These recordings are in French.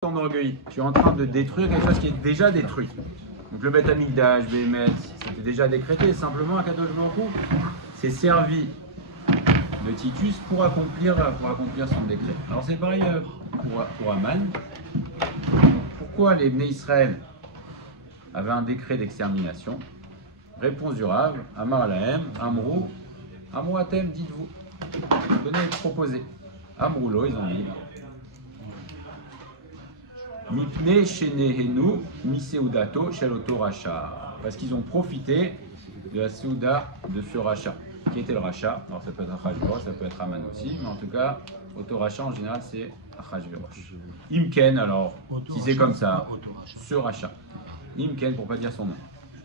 t'enorgueillis. Tu es en train de détruire quelque chose qui est déjà détruit. Donc le Beth Amikdash, Béhémet, c'était déjà décrété. Simplement, Akadosh Baruch Hu s'est servi de Titus pour accomplir son décret. Alors c'est pareil pour Aman. Pourquoi les Bnei Israël avaient un décret d'extermination? Réponse du Rav, Amar Lahem, Amrou, Amrou Atem, dites-vous. Venez proposer. Amroulo, ils ont dit. Mipne Shenehenu, Miseudato, Sheloto Racha. Parce qu'ils ont profité de la Seuda de ce rachat. Qui était le rachat? Alors ça peut être Achashverosh, ça peut être Aman aussi, mais en tout cas, Auto-rachat en général c'est Achashverosh. Imken, alors, si c'est comme ça, ce rachat. Imken, pour ne pas dire son nom.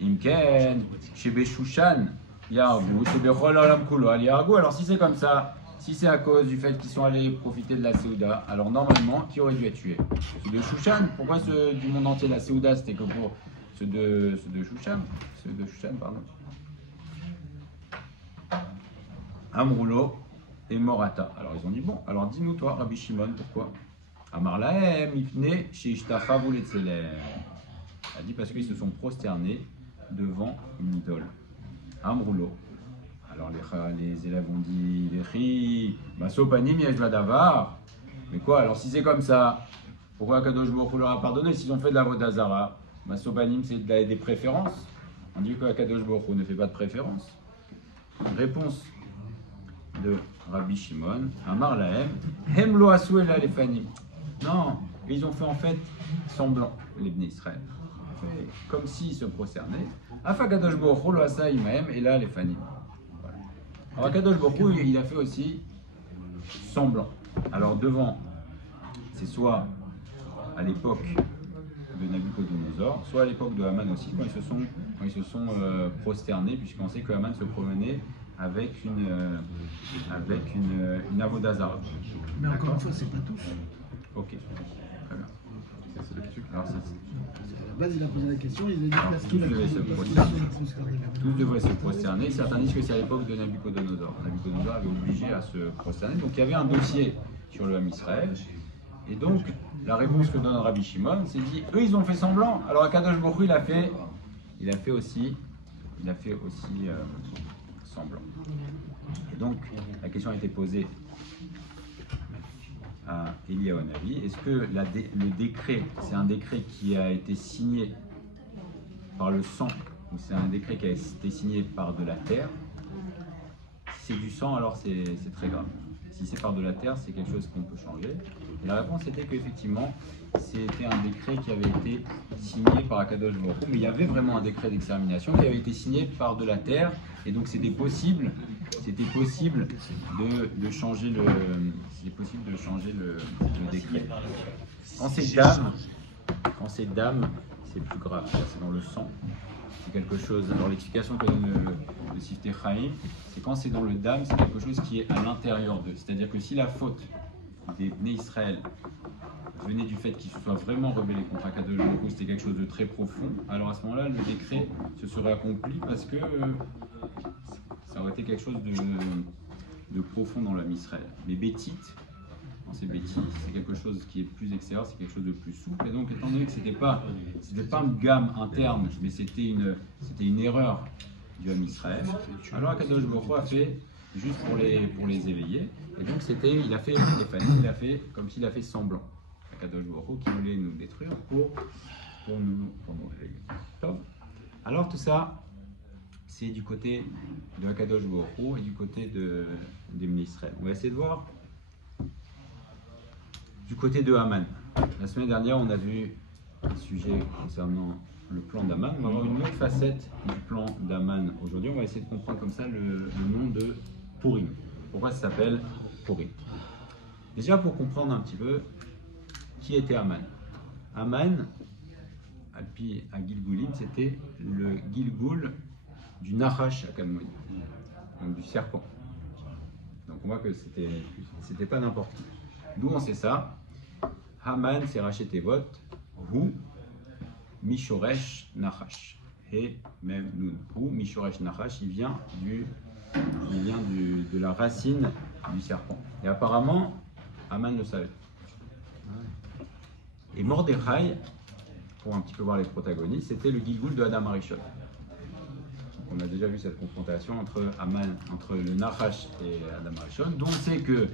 Imken, Shebe Shushan, Yargou, Shebe Chol Olam Kulo, Al Yargou. Alors si c'est comme ça, si c'est à cause du fait qu'ils sont allés profiter de la Seuda, alors normalement, qui aurait dû être tué? Ceux de Shushan. Pourquoi ceux du monde entier, la Seuda, c'était que pour ceux de Shushan? Ceux de Shushan, pardon. Amroulo et Morata. Alors ils ont dit, bon, alors dis-nous toi, Rabbi Shimon, pourquoi? Amar Lahem, Ifne, Sheishtachavu Letzelem. Elle a dit parce qu'ils se sont prosternés devant une idole. Amroulo. Alors les élèves ont dit, Masopanim Yeshvadavar. Mais quoi, alors si c'est comme ça, pourquoi Kadosh Baruch Hu leur a pardonné s'ils ont fait de la Avodah Zara? Masopanim, c'est des préférences. On dit que Kadosh Baruch Hu ne fait pas de préférence. Réponse de Rabbi Shimon, Amar Lahem, Hem lo asu ela lefanim. Non, ils ont fait en fait semblant, les Bnei Israël. Comme s'ils se prosternaient. Afa Kadosh Baruch Hu lo asa imahem ela lefanim. Alors Kadosh Baruch Hu, il a fait aussi semblant. Alors devant, c'est soit à l'époque de Nabucodonosor, soit à l'époque de Haman aussi, quand ils se sont prosternés, puisqu'on sait que Haman se promenait avec une Avodah Zara. Mais encore une fois, c'est pas tous. Ok, très bien. Alors, À la base, il a posé la question, il a dit que tous devaient se prosterner. Tous devraient se prosterner. Certains disent que c'est à l'époque de Nabucodonosor. Nabucodonosor avait obligé à se prosterner. Donc il y avait un dossier sur le Ham Israël. Et donc, la réponse que donne Rabbi Shimon, c'est dit, eux ils ont fait semblant. Alors Akadosh Baruch Hu, il a fait aussi semblant. Et donc, la question a été posée à Eliyahu Hanavi. Est-ce que le décret, c'est un décret qui a été signé par le sang ou c'est un décret qui a été signé par de la terre? Si c'est du sang, alors c'est très grave. Si c'est par de la terre, c'est quelque chose qu'on peut changer. Et la réponse était qu'effectivement, c'était un décret qui avait été signé par Akadosh Baruch Hu, mais il y avait vraiment un décret d'extermination qui avait été signé par de la terre, et donc c'était possible de changer le décret. Quand c'est dame, c'est plus grave, c'est dans le sang. C'est quelque chose, alors l'explication que donne le Siftei Chaim, c'est quand c'est dans le dam, c'est quelque chose qui est à l'intérieur d'eux. C'est-à-dire que si la faute des Bnei Israël venait du fait qu'ils se soient vraiment rebellés contre Akadosh Baruch Hu, c'était quelque chose de très profond, alors à ce moment-là, le décret se serait accompli parce que ça aurait été quelque chose de profond dans l'âme Israël. Mais bétite, quand c'est bétite, c'est quelque chose qui est plus extérieur, c'est quelque chose de plus souple. Et donc, étant donné que c'était pas une gamme interne, mais c'était une erreur du Ham Israël, alors Akadosh Baruch Hu a fait juste pour les éveiller. Et donc, il a fait comme s'il a fait semblant. Akadosh Baruch Hu qui voulait nous détruire pour nous réveiller. Top. Alors, tout ça, c'est du côté de Akadosh Baruch Hu et du côté des Bnei Israël. On va essayer de voir du côté de Haman. La semaine dernière, on a vu un sujet concernant le plan d'Haman. On va voir une autre facette du plan d'Haman aujourd'hui. On va essayer de comprendre comme ça le nom de Purim. Pourquoi ça s'appelle Purim? Déjà, pour comprendre un petit peu qui était Haman. Haman, à Gilgulim, c'était le Gilgul du Nachash à Kalmoï, donc du serpent. Donc on voit que c'était pas n'importe qui. D'où on sait ça? Haman, c'est Raché Tevot, Hu, Mishoresh Nachash. Et même Nun. Hu, Mishoresh Nachash, il vient de la racine du serpent. Et apparemment, Haman le savait. Et Mordechai, pour un petit peu voir les protagonistes, c'était le Gilgoul de Adam Arishon. On a déjà vu cette confrontation entre le Nachash et Adam Arishon, dont on sait que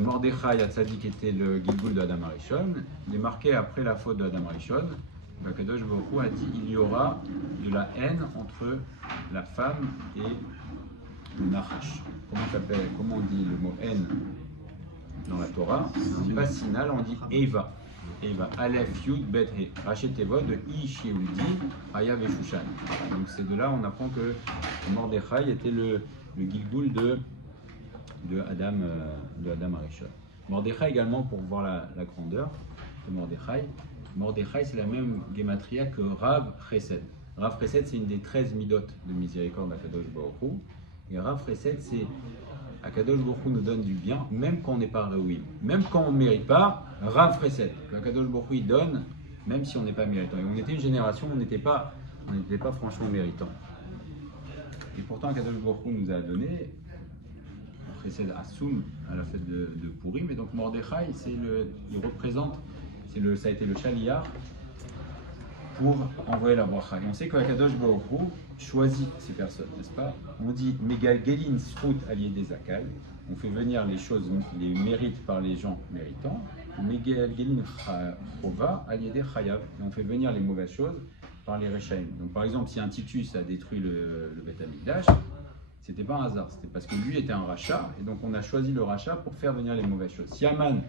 Mordechai Hatzadik était le Gilgoul de Adam Arishon. Il est marqué après la faute de Adam Arishon. Kadosh Baruch Hu a dit il y aura de la haine entre la femme et le Nachash. Comment on dit le mot haine dans la Torah? On ne dit pas Sinal, on dit Eva. Eva, Aleph, Yud, Bet, He. Rachet Tevot de Ish Yehudi, Hayav et Shushan. Donc c'est de là on apprend que Mordechai était le Gilgoul de Adam Arishon. Mordechai également, pour voir la grandeur de Mordechai. Mordechai, c'est la même gématria que Rav Chesed. Rav Chesed, c'est une des 13 midotes de miséricorde d'Akadosh Baruch Hu. Et Rav Chesed, c'est Akadosh Baruch Hu nous donne du bien, même quand on n'est pas réouïm. Même quand on ne mérite pas, Rav Chesed. Akadosh Baruch Hu, il donne, même si on n'est pas méritant. Et on était une génération où on n'était pas franchement méritant. Et pourtant, Akadosh Baruch Hu nous a donné, Chesed Assoum, à la fête de Purim. Et donc Mordechai, il représente, ça a été le chaliar pour envoyer la bracha. Et on sait que Akadosh Baruch Hu choisit ces personnes, n'est-ce pas? On dit Megalgelin Srout allié des Zakai, on fait venir les choses, les mérites par les gens méritants. Megalgelin Chova allié des Chayav, et on fait venir les mauvaises choses par les Rechaim. Donc par exemple, si un Titus a détruit le Beth Amikdash, c'était pas un hasard, c'était parce que lui était un rachat, et donc on a choisi le rachat pour faire venir les mauvaises choses. Si Aman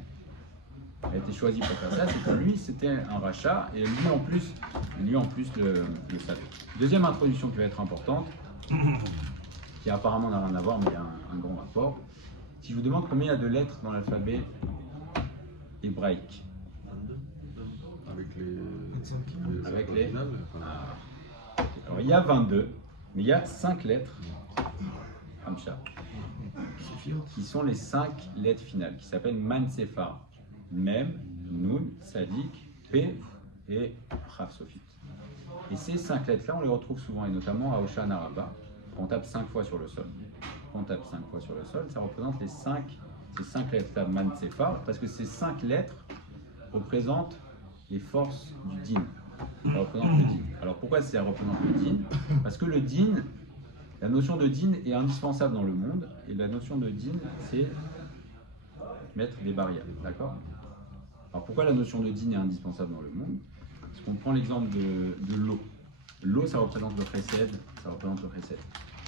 a été choisi pour faire ça, c'est que lui c'était un rachat, et lui en plus le savait. Deuxième introduction qui va être importante, qui apparemment n'a rien à voir, mais il y a un grand rapport. Si je vous demande combien il y a de lettres dans l'alphabet hébraïque, avec les alors il y a 22, mais il y a 5 lettres Hamsha, qui sont les 5 lettres finales, qui s'appellent Mansefar, Mem, Nun, Sadik, P et Chaf Sofit. Et ces 5 lettres-là, on les retrouve souvent, et notamment à Hoshana Rabbah, on tape 5 fois sur le sol. On tape 5 fois sur le sol, ça représente ces 5 lettres-là, Mansefar, parce que ces 5 lettres représentent les forces du din. Ça représente le din. Alors pourquoi ça représente le din? Parce que le din, la notion de din est indispensable dans le monde, et la notion de din, c'est mettre des barrières, d'accord? Alors pourquoi la notion de din est indispensable dans le monde? Parce qu'on prend l'exemple de l'eau. L'eau, ça représente le chesed,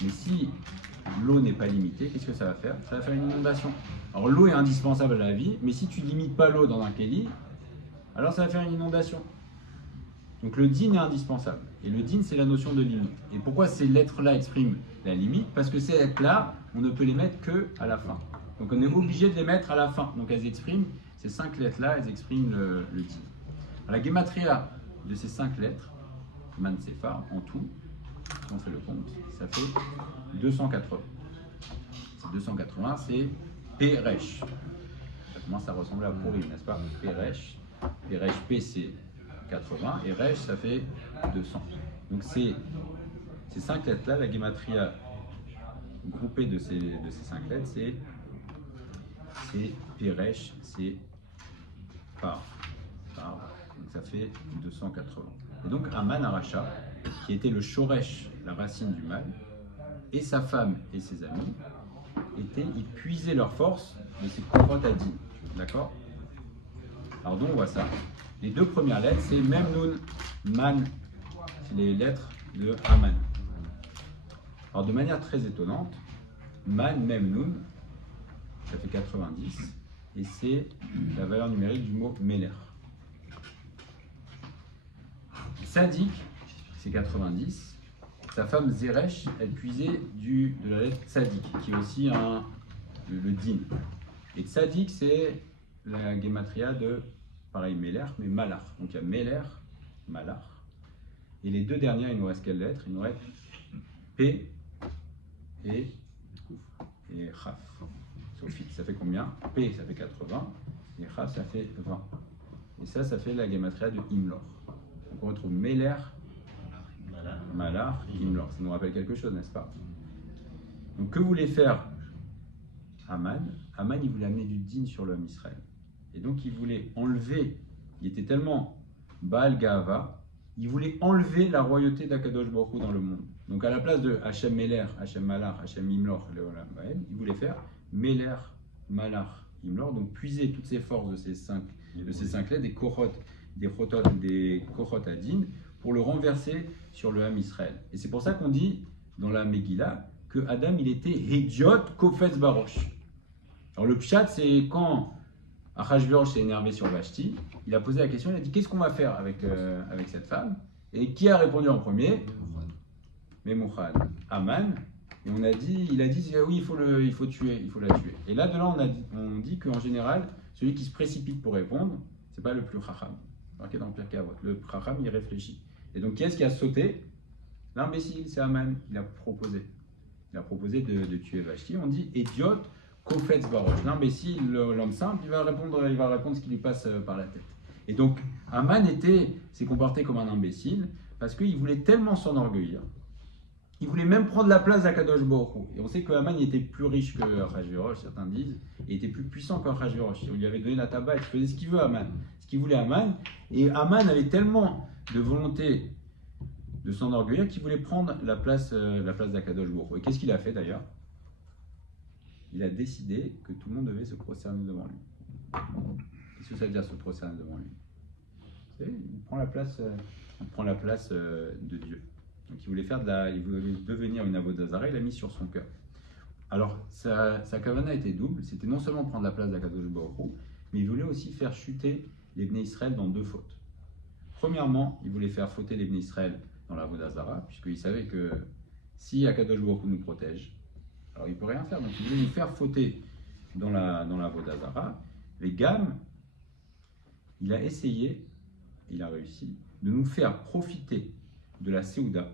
Mais si l'eau n'est pas limitée, qu'est-ce que ça va faire? Ça va faire une inondation. Alors l'eau est indispensable à la vie, mais si tu ne limites pas l'eau dans un kéli, alors ça va faire une inondation. Donc le din est indispensable. Et le din, c'est la notion de limite. Et pourquoi ces lettres-là expriment la limite? Parce que ces lettres-là, on ne peut les mettre qu'à la fin. Donc on est obligé de les mettre à la fin. Donc elles expriment, ces 5 lettres-là, elles expriment le din. La gematria de ces 5 lettres, Mansefar, en tout, si on fait le compte, ça fait 280. C'est 280, c'est Peresh. Ça commence à ressembler à Purim, n'est-ce pas? Peresh. Peresh, P, c'est 80, et Resh, ça fait 200. Donc ces 5 lettres-là, la gematria groupée de ces 5 lettres, c'est Peresh, c'est par. Donc ça fait 280. Et donc Aman Aracha, qui était le Shoresh, la racine du mal, et sa femme et ses amis, ils puisaient leur force de ces Korot Adin. D'accord? Alors donc on voit ça. Les 2 premières lettres, c'est Mem Nun, Man, c'est les lettres de Aman. Alors de manière très étonnante, Man, Mem Nun, ça fait 90, et c'est la valeur numérique du mot Meler. Sadik, c'est 90. Sa femme Zeresh, elle puisait de la lettre Tzadik, qui est aussi le din. Et Tzadik, c'est la gematria de, pareil, Meler, mais Malar. Donc il y a Meler, Malar. Et les 2 dernières, il nous reste quelle lettre? Il nous reste P et Chaf. Sophie, ça fait combien? P, ça fait 80, et Chaf, ça fait 20. Et ça fait la gematria de Imlor. Donc on retrouve Meler, Malar, Imlor. Ça nous rappelle quelque chose, n'est-ce pas? Donc que voulait faire Aman? Aman, il voulait amener du din sur l'homme Israël. Et donc il voulait enlever, il était tellement Baal Gahava, il voulait enlever la royauté d'Akadosh Baruch Hu dans le monde. Donc à la place de Hachem Meler, Hachem Malach, Hachem Imlor, il voulait faire Meler, Malach, Imlor, donc puiser toutes ces forces de ces cinq lettres, des Kohot, des Chotot, des Kohot Adin, pour le renverser sur le Ham Israël. Et c'est pour ça qu'on dit dans la Megillah que Adam il était Hédiot Kofetz Barosh. Alors le pshat, c'est quand Achashverosh s'est énervé sur Vashti, il a posé la question, il a dit qu'est-ce qu'on va faire avec cette femme? Et qui a répondu en premier? Memouchad, Aman. Et il a dit oui, il faut la tuer. Et là, de là, on dit qu'en général, celui qui se précipite pour répondre, c'est pas le plus chacham. Marqué dans le Pirkei Avot. Le chacham, il réfléchit. Et donc, qui est-ce qui a sauté? L'imbécile, c'est Aman. Il a proposé de tuer Vashti. On dit idiot, kofetz barosh. L'imbécile, l'homme simple, il va répondre ce qui lui passe par la tête. Et donc, Aman s'est comporté comme un imbécile parce qu'il voulait tellement s'enorgueillir. Il voulait même prendre la place d'Akadosh Baruch Hu. Et on sait que Haman était plus riche que Achashverosh, certains disent, et était plus puissant qu'Achashverosh. On lui avait donné la tabac, il faisait ce qu'il veut Haman, ce qu'il voulait Haman. Et Haman avait tellement de volonté de s'enorgueillir qu'il voulait prendre la place d'Akadosh Baruch Hu. Et qu'est-ce qu'il a fait d'ailleurs? Il a décidé que tout le monde devait se prosterner devant lui. Qu'est-ce que ça veut dire se prosterner devant lui? Il prend la place de Dieu. Donc il voulait devenir une avodat zara, il l'a mis sur son cœur. Alors sa kavana était double, c'était non seulement prendre la place d'Akadosh Baruch Hu, mais il voulait aussi faire chuter les Bnei Israël dans deux fautes. Premièrement, il voulait faire fauter les Bnei Israël dans l'avodat zara, puisqu'il savait que si Akadosh Baruch Hu nous protège, alors il ne peut rien faire, donc il voulait nous faire fauter dans l'avodat zara. Les gammes, il a essayé, il a réussi, de nous faire profiter de la Séouda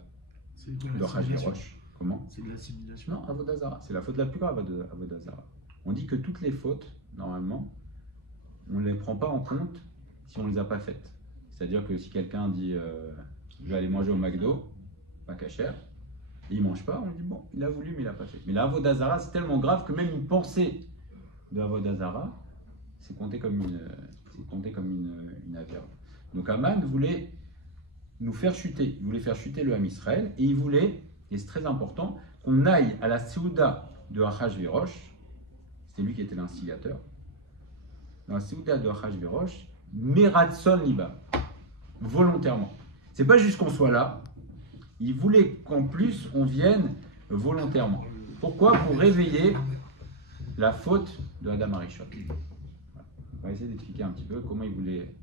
de Achashverosh. Comment? C'est de l'assimilation. Non, avodah zara. C'est la faute la plus grave de avodah zara. On dit que toutes les fautes, normalement, on ne les prend pas en compte si on ne les a pas faites. C'est-à-dire que si quelqu'un dit je vais aller manger au McDo, pas cachère, et il ne mange pas, on dit bon, il a voulu mais il n'a pas fait. Mais la avodah zara, c'est tellement grave que même une pensée de avodah zara, c'est compté comme une averbe. Donc Haman voulait nous faire chuter. Il voulait faire chuter le Ham Israël et il voulait, et c'est très important, qu'on aille à la Séouda de Achashverosh. C'était lui qui était l'instigateur. Dans la Séouda de Achashverosh, Meratson Liba, volontairement. C'est pas juste qu'on soit là. Il voulait qu'en plus on vienne volontairement. Pourquoi? Pour réveiller la faute de Adam Arishon. Voilà. On va essayer d'expliquer un petit peu comment il voulait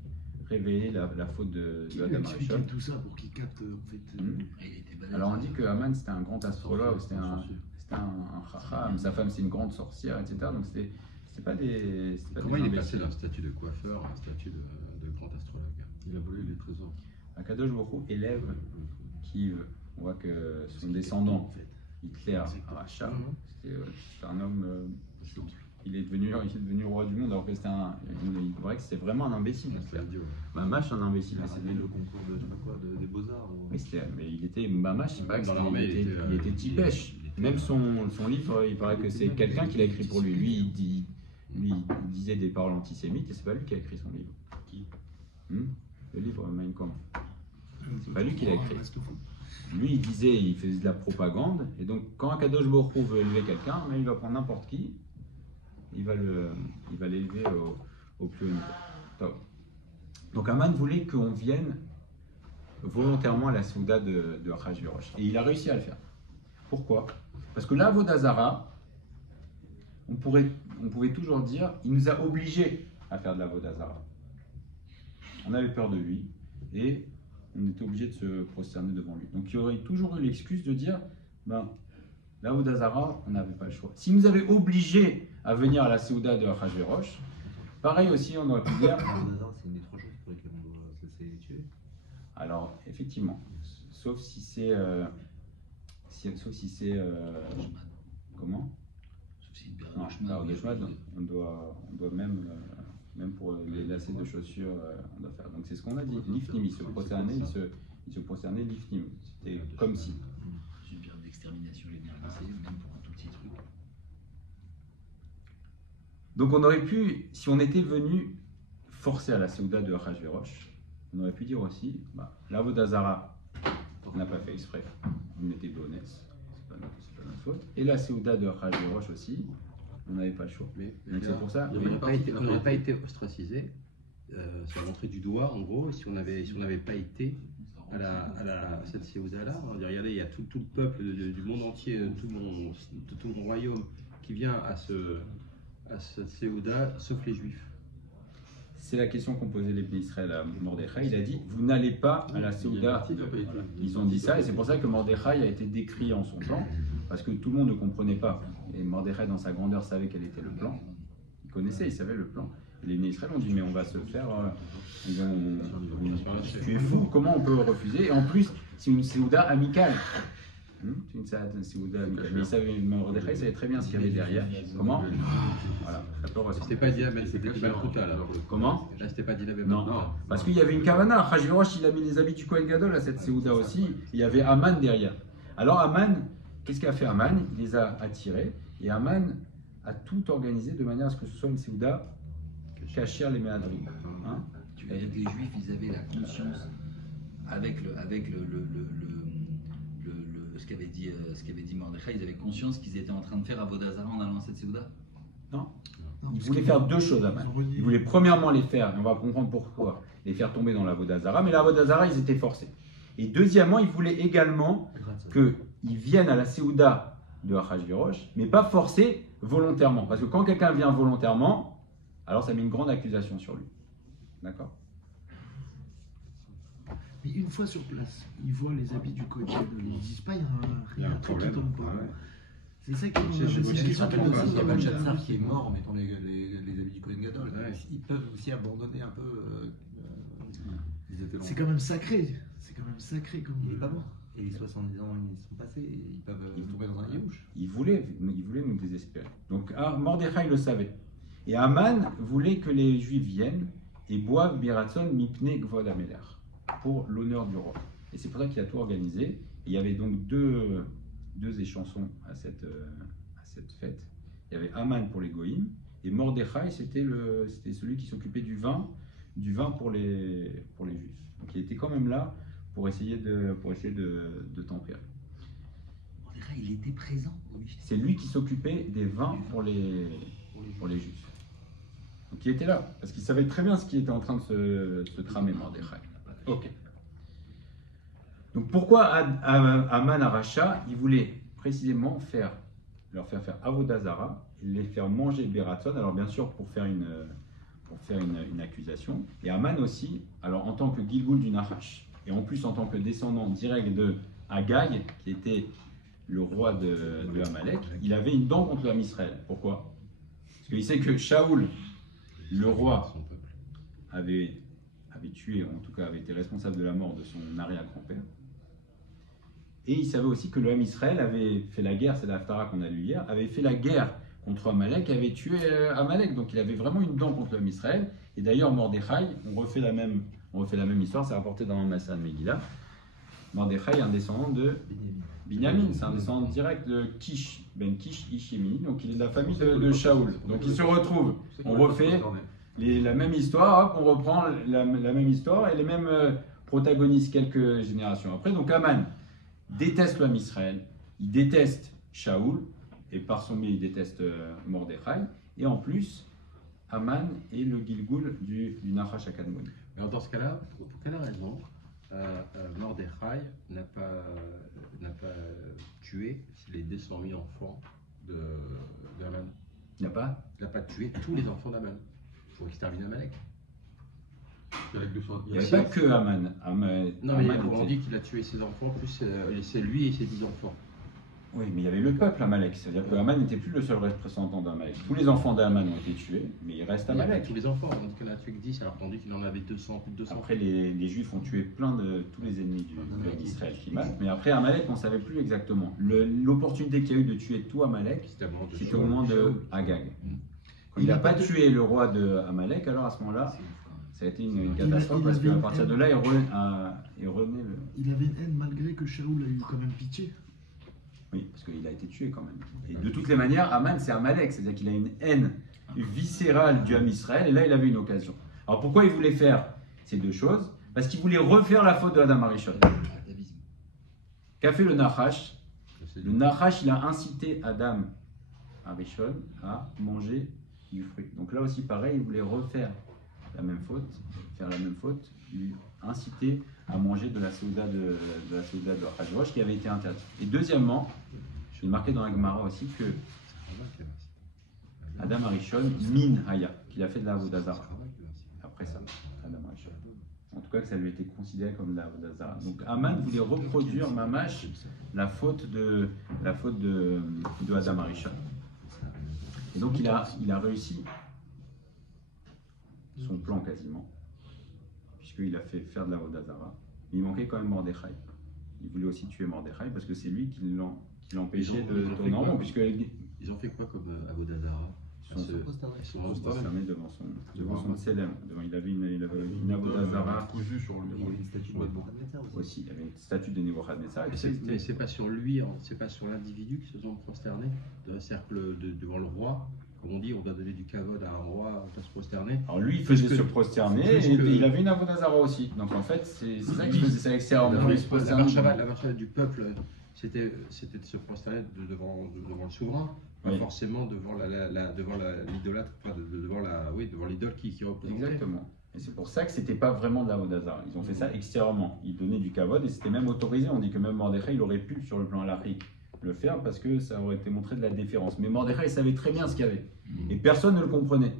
révéler la faute de Adam Arishon. Tout ça pour qu'il capte en fait. Alors on dit que Haman c'était un grand astrologue, c'était un chacham, sa femme c'est une grande sorcière, etc. Donc c'était pas des. Comment il est passé d'un statut de coiffeur à un statut de grand astrologue? Il a volé les trésors. Akadosh Baruch Hu élève qui on voit que son descendant Hitler, Racha, c'était un homme. Il est devenu roi du monde alors que il paraît que c'était vraiment un imbécile. Mamash, un imbécile. C'était le concours des beaux-arts. Mais il était Mamash, c'est pas que il était tipèche. Même son livre, il paraît que c'est quelqu'un qui l'a écrit pour lui. Lui, il disait des paroles antisémites et c'est pas lui qui a écrit son livre. Qui? Le livre Mein Kampf. C'est pas lui qui l'a écrit. Lui, il faisait de la propagande et donc quand Akadosh Baruch Hu veut élever quelqu'un, il va prendre n'importe qui. Il va l'élever au plus haut niveau. Top. Donc Haman voulait qu'on vienne volontairement à la Séouda de Achashverosh. Et il a réussi à le faire. Pourquoi? Parce que l'avodah zara, on pouvait toujours dire, il nous a obligés à faire de l'avodah zara. On avait peur de lui et on était obligé de se prosterner devant lui. Donc il y aurait toujours eu l'excuse de dire, l'avodah zara, on n'avait pas le choix. S'il nous avait obligés à venir à la Séouda de Achashverosh, pareil aussi, on aurait pu dire. C'est une des trois choses pour lesquelles on doit se laisser tuer. Alors, effectivement, sauf si c'est. Comment? Non, alors de Shmad, on doit même pour les lacets de chaussures, on doit faire. Donc c'est ce qu'on a dit. Lifnim, il se prosternait lifnim. C'était comme si. Une période d'extermination, les bien passé, même pour un tout petit truc. Donc on aurait pu, si on était venu forcé à la Séouda de Achashverosh. On aurait pu dire aussi, l'Avodazara, on n'a pas fait exprès, vous mettez Béonès, c'est pas notre faute. Et la Séouda de Achashverosh aussi, on n'avait pas le choix. Donc c'est pour ça. On n'aurait pas été ostracisé. Ça a montré du doigt, en gros, si on n'avait pas été à cette Séouda-là. On va dire, regardez, il y a tout le peuple du monde entier, tout mon royaume qui vient à cette Séouda, sauf les Juifs. C'est la question qu'ont posé les Israël à Mordechai. Il a dit, vous n'allez pas à la Séouda. Ils ont dit ça, et c'est pour ça que Mordechai a été décrit en son temps, parce que tout le monde ne comprenait pas. Et Mordechai, dans sa grandeur, savait quel était le plan. Il connaissait, il savait le plan. Et les Israël ont dit, mais on va se faire... tu es fou, comment on peut refuser? Et en plus, c'est une Séouda amicale. C'est une Séouda amicale. Mais Mordechai savait très bien ce qu'il y avait derrière. Comment? Voilà. C'était pas Diabel, c'était Balkouta là. Comment? Là, c'était pas Diabel. Non, parce qu'il y avait une kavana. Achashverosh, il a mis les habits du Kohen Gadol à cette Séouda aussi. Il y avait Aman derrière. Alors Aman, qu'est-ce qu'a fait Aman? Il les a attirés. Et Aman a tout organisé de manière à ce que ce soit une Séouda cachère les méadrim. Tu veux dire que les Juifs, ils avaient la conscience, avec ce qu'avait dit Mordechai, ils avaient conscience qu'ils étaient en train de faire Avodazara en allant à cette Séouda? Non. Ils voulaient faire deux choses, Aman. Ils voulaient premièrement les faire, et on va comprendre pourquoi, les faire tomber dans la Avodazara, mais la Avodazara, ils étaient forcés. Et deuxièmement, ils voulaient également qu'ils viennent à la Séouda de Achashverosh, mais pas forcés volontairement. Parce que quand quelqu'un vient volontairement, alors ça met une grande accusation sur lui. D'accord? Mais une fois sur place, ils voient les habits du coach, ils disent pas, il y a un truc qui problème. tombe pas. C'est ça qui C'est c'est la question pas qu'on grave. pose. Il y a Balchatzar qui est mort en mettant les habits du Kohen Gadol. Ils peuvent aussi abandonner un peu. C'est quand même sacré. C'est quand même sacré comme. Il n'est pas mort. Et les 70 ans, ils sont passés. Ils peuvent tomber dans un yéhouch. Ils voulaient nous désespérer. Donc Mordechai le savait. Et Aman voulait que les Juifs viennent et boivent Biratson Mipne Gvod Ameler pour l'honneur du roi. Et c'est pour ça qu'il a tout organisé. Et il y avait donc deux échansons à cette fête. Il y avait Aman pour les Goïms et Mordechai, c'était celui qui s'occupait du vin pour les Juifs. Donc il était quand même là pour essayer de tempérer. Mordechai, il était présent. C'est lui qui s'occupait des vins pour les Juifs. Donc il était là, parce qu'il savait très bien ce qui était en train de se tramer, Mordechai. Ok. Donc pourquoi Aman Aracha, il voulait précisément leur faire Avodazara et les faire manger Beratson, alors bien sûr pour faire une accusation. Et Aman aussi, alors en tant que Gilgul du Nahash, et en plus en tant que descendant direct de Agag, qui était le roi de Amalek, il avait une dent contre l'homme Israël. Pourquoi? Parce qu'il sait que Shaoul, le roi, avait tué, en tout cas avait été responsable de la mort de son arrière-grand-père. Et il savait aussi que l'homme Israël avait fait la guerre, c'est l'Haftara qu'on a lu hier, avait fait la guerre contre Amalek, avait tué Amalek. Donc il avait vraiment une dent contre l'homme Israël. Et d'ailleurs, Mordechai, on refait la même histoire, c'est rapporté dans Massa de Megillah. Mordechai est un descendant de Binyamin, c'est un descendant direct de Kish, Ben Kish Ishimi, donc il est de la famille de Shaoul. Donc il se retrouve, on refait la même histoire, hop, on reprend la même histoire et les mêmes protagonistes quelques générations après. Donc Aman déteste l'homme Israël, il déteste Shaoul, et par son biais il déteste Mordechai, et en plus, Aman est le Gilgul du Nachash HaKadmoni. Mais dans ce cas-là, pour quelle raison Mordechai n'a pas tué les 200 000 enfants d'Aman? Il n'a pas? Il n'a pas tué tous les enfants d'Aman pour exterminer Amalek. Il n'y avait pas que Aman. Non, mais on dit qu'il a tué ses enfants, plus c'est lui et ses 10 enfants. Oui, mais il y avait le peuple Amalek, c'est-à-dire que Aman n'était plus le seul représentant d'Amalek. Tous les enfants d'Aman ont été tués, mais il reste Amalek. Tous les enfants, on dit qu'il en a tué que 10, alors qu'on dit qu'il en avait 200, plus de 200. Après, les Juifs ont tué plein de tous les ennemis d'Israël qui matent, mais après Amalek, on ne savait plus exactement. L'opportunité qu'il y a eu de tuer tout Amalek, c'était au moment de Agag. Quand il n'a pas tué le roi de Amalek, alors à ce moment-là, ça a été une catastrophe parce qu'à partir de là, il renaît le... Il avait une haine malgré que Shaoul a eu quand même pitié. Oui, parce qu'il a été tué quand même. Et de toutes les manières, Aman, c'est Amalek, c'est-à-dire qu'il a une haine viscérale du Ham Israël, et là, il avait une occasion. Alors pourquoi il voulait faire ces deux choses? Parce qu'il voulait refaire la faute de Adam Arishon. Qu'a fait le Nachash? Le Nachash, il a incité Adam Arishon à manger du fruit. Donc là aussi pareil, il voulait refaire la même faute, lui inciter à manger de la souda de Hachashverosh qui avait été interdite. Et deuxièmement, j'ai marqué dans la Gemara aussi que Adam Arishon, min haya, qu'il a fait de la Avodazara. Après ça, Adam Arishon. En tout cas, que ça lui était considéré comme de la Avodazara. Donc Aman voulait reproduire Mamash la faute de Adam Arishon. Et donc il a réussi son plan quasiment, puisqu'il a fait faire de la Avodazara. Mais il manquait quand même Mordechai. Il voulait aussi tuer Mordechai parce que c'est lui qui l'empêchait de tourner en rond. Ils ont fait quoi comme Avodazara? Ils sont prosternés devant son Tselem. Il avait une Avodazara cousu sur une statue de aussi. Il y avait une statue de Nebuchadnezzar. Mais c'est pas sur lui, c'est pas sur l'individu qui se sont prosternés, devant le roi. Comme on dit, on doit donner du kavod à un roi, on doit se prosterner. Alors lui, il faisait se prosterner et il avait une Avodazara aussi. Donc en fait, c'est ça qu'il faisait, c'est extérieurement. La marche du peuple, c'était de se prosterner devant le souverain, pas forcément devant l'idolâtre, devant l'idole qui représentait. Exactement. Et c'est pour ça que c'était pas vraiment de l'Avodazara. Ils ont fait ça extérieurement. Ils donnaient du kavod et c'était même autorisé. On dit que même Mordechai, il aurait pu, sur le plan halachique, le faire parce que ça aurait été montré de la déférence. Mais Mordechai savait très bien ce qu'il y avait et personne ne le comprenait.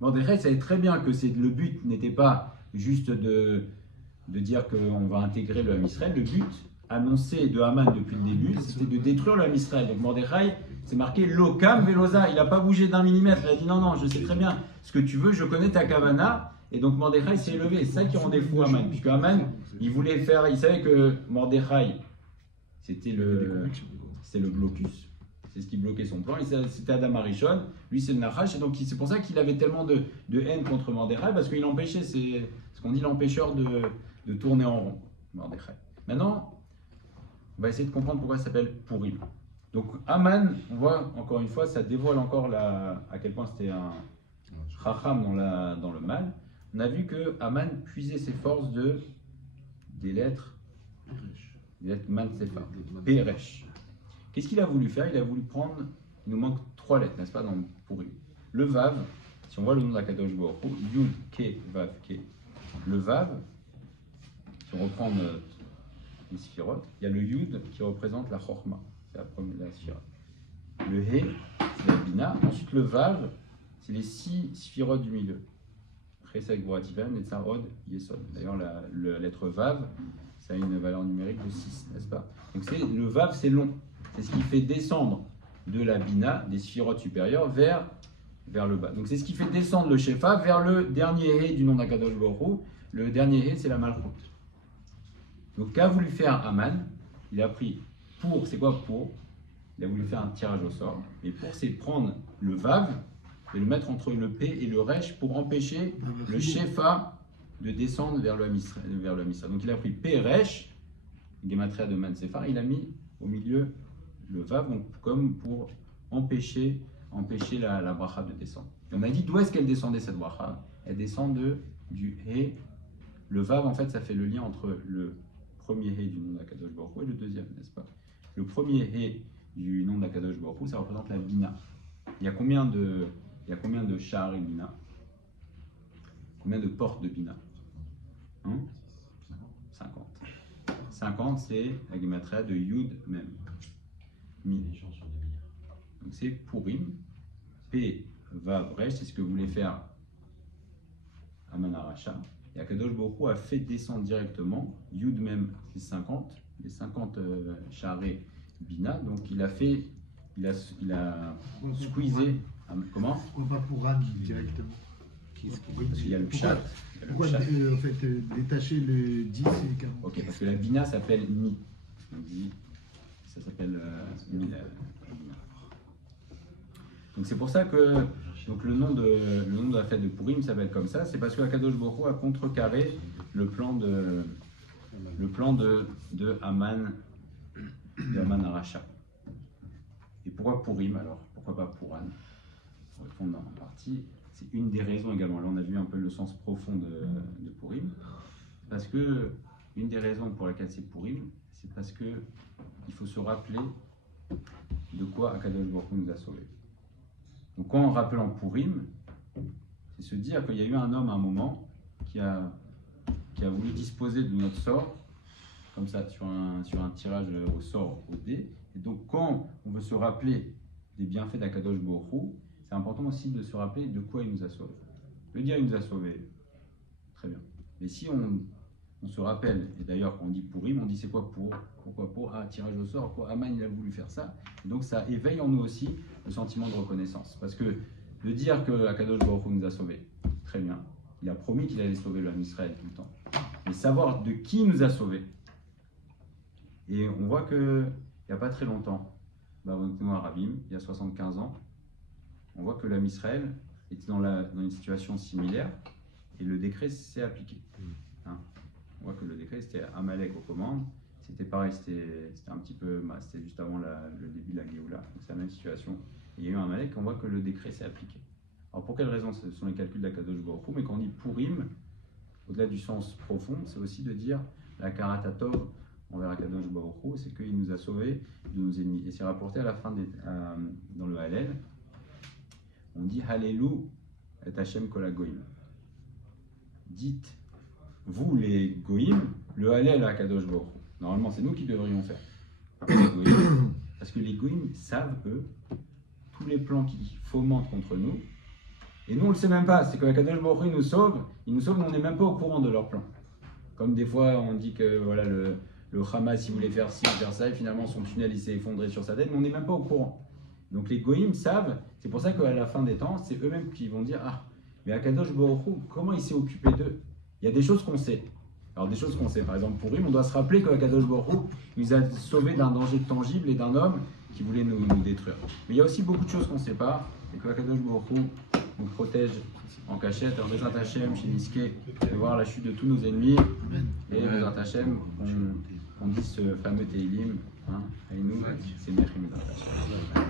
Mordechai savait très bien que le but n'était pas juste de dire qu'on va intégrer le Ham Israël. Le but annoncé de Haman depuis le début, c'était de détruire le Ham Israël. Donc Mordechai, c'est marqué Lokam Veloza. Il n'a pas bougé d'un millimètre. Il a dit non, je sais très bien ce que tu veux, je connais ta kavana. Et donc Mordechai s'est élevé. C'est ça qui rendait fou Haman. Puisque Haman, il savait que Mordechai, c'était le blocus, c'est ce qui bloquait son plan. C'était Adam Arishon, lui c'est le Nachash, et donc c'est pour ça qu'il avait tellement de haine contre Mordechai, parce qu'il empêchait, c'est ce qu'on dit l'empêcheur de tourner en rond, Mordechai. Maintenant, on va essayer de comprendre pourquoi ça s'appelle Purim. Donc Haman, on voit encore une fois, ça dévoile encore à quel point c'était un Chacham dans le mal. On a vu que Haman puisait ses forces des lettres Mansefa, Peresh. Qu'est-ce qu'il a voulu faire? Il a voulu prendre, il nous manque 3 lettres, n'est-ce pas, dans le Purim. Le Vav, si on voit le nom de la Kadosh Baruch Hu, Yud, Ke, Vav, Ke. Le Vav, si on reprend les Sphirot, il y a le Yud qui représente la Chorma, c'est la première Sphirot. Le He, c'est la Bina. Ensuite, le Vav, c'est les 6 Sphirot du milieu. Chesed, Goativan, Netzarod, Yesod. D'ailleurs, la lettre Vav, ça a une valeur numérique de 6, n'est-ce pas? Donc le Vav, c'est long. C'est ce qui fait descendre de la Bina, des sphirotes supérieures, vers le bas. Donc c'est ce qui fait descendre le Shefa vers le dernier He du nom d'Akadosh Baruch Hu. Le dernier He, c'est la Malchut. Donc qu'a voulu faire Haman? Il a pris c'est quoi pour? Il a voulu faire un tirage au sort. Et pour, c'est prendre le Vav et le mettre entre le P et le Resh pour empêcher le Shefa de descendre vers le Ham Israël. Donc il a pris Peresh, Gematria de Mansefar, il a mis au milieu le Vav, donc, comme pour empêcher la bracha de descendre. Et on a dit d'où est-ce qu'elle descendait cette bracha? Elle descend du He. Le Vav, en fait, ça fait le lien entre le premier He du nom d'Akadosh Baruch Hu et le deuxième, n'est-ce pas? Le premier He du nom d'Akadosh Baruch Hu, ça représente la Bina. Il y a combien de Sha'ar et Bina? Combien de portes de Bina? 50. 50, c'est la gematria de Yud même. Mi. Donc c'est Purim. P, Vav, Resh, c'est ce que voulait faire Haman Aracha. Et Akadosh Baruch Hu a fait descendre directement Yud même, c'est 50. Les 50 Sha'arei Bina. Donc il a squeezé. Comment? Pourquoi pas pour Anne directement? Parce qu'il y a le Pshat. Pourquoi en fait, détacher le 10 et le 40? Ok, parce que la Bina s'appelle Mi. On dit, ça s'appelle Mi. La Bina. Donc c'est pour ça que donc le nom de la fête de Purim s'appelle comme ça. C'est parce que Akadosh Baruch Hu a contrecarré le plan de Haman Aracha. Et pourquoi Purim alors? Pourquoi pas Puran? Pour répondre en partie, c'est une des raisons également. Là, on a vu un peu le sens profond de Purim. Parce que une des raisons pour laquelle c'est Purim, c'est parce que il faut se rappeler de quoi Akadosh Baruch Hu nous a sauvés. Donc, quand on rappelle en Purim, c'est se dire qu'il y a eu un homme à un moment qui a voulu disposer de notre sort, comme ça, sur un tirage au sort, au dé. Et donc, quand on veut se rappeler des bienfaits d'Akadosh Baruch Hu, c'est important aussi de se rappeler de quoi il nous a sauvés. Le dire il nous a sauvés, très bien. Mais si on se rappelle, et d'ailleurs quand on dit Purim, on dit c'est quoi pour? Pourquoi pour? Ah, tirage au sort, quoi, Aman il a voulu faire ça. Et donc ça éveille en nous aussi le sentiment de reconnaissance. Parce que de dire que Akadosh Baruch Hu nous a sauvés, très bien. Il a promis qu'il allait sauver le peuple d'Israël tout le temps. Mais savoir de qui il nous a sauvés. Et on voit qu'il n'y a pas très longtemps, à Rabim, il y a 75 ans, on voit que l'âme Israël était dans une situation similaire et le décret s'est appliqué. Hein, on voit que le décret, c'était Amalek aux commandes. C'était pareil, c'était un petit peu, c'était juste avant le début de la Géoula. Donc c'est la même situation. Et il y a eu un Amalek, on voit que le décret s'est appliqué. Alors pour quelle raison? Ce sont les calculs d'Akadosh Baruch Hu, mais quand on dit Purim, au-delà du sens profond, c'est aussi de dire la Karatatov envers Akadosh Baruch Hu, c'est qu'il nous a sauvés de nos ennemis. Et c'est rapporté à la fin dans le Hallel, on dit Hallelu et Hashem kol hagoyim. Dites, vous les goïm, le Hallel à Akadosh Baruch Hu. Normalement, c'est nous qui devrions faire. Les goïm, parce que les goïm savent, eux, tous les plans qui fomentent contre nous. Et nous, on ne le sait même pas. C'est que Akadosh Baruch Hu nous sauve, mais on n'est même pas au courant de leurs plans. Comme des fois, on dit que voilà, le Hamas, il voulait faire ci, faire ça, et finalement, son tunnel, il s'est effondré sur sa tête, mais on n'est même pas au courant. Donc les goïm savent, c'est pour ça qu'à la fin des temps, c'est eux-mêmes qui vont dire « Ah, mais Akadosh Baruch Hu, comment il s'est occupé d'eux ?» Il y a des choses qu'on sait. Alors des choses qu'on sait, par exemple pour Purim, on doit se rappeler que Akadosh Baruch Hu nous a sauvés d'un danger tangible et d'un homme qui voulait nous détruire. Mais il y a aussi beaucoup de choses qu'on ne sait pas, et que Akadosh Baruch Hu nous protège en cachette. Alors Bezrat Hashem, chez Niske, de voir la chute de tous nos ennemis, et Bezrat Hashem, on dit ce fameux Teilim, hein, et nous, c'est Mechim Bezrat Hashem.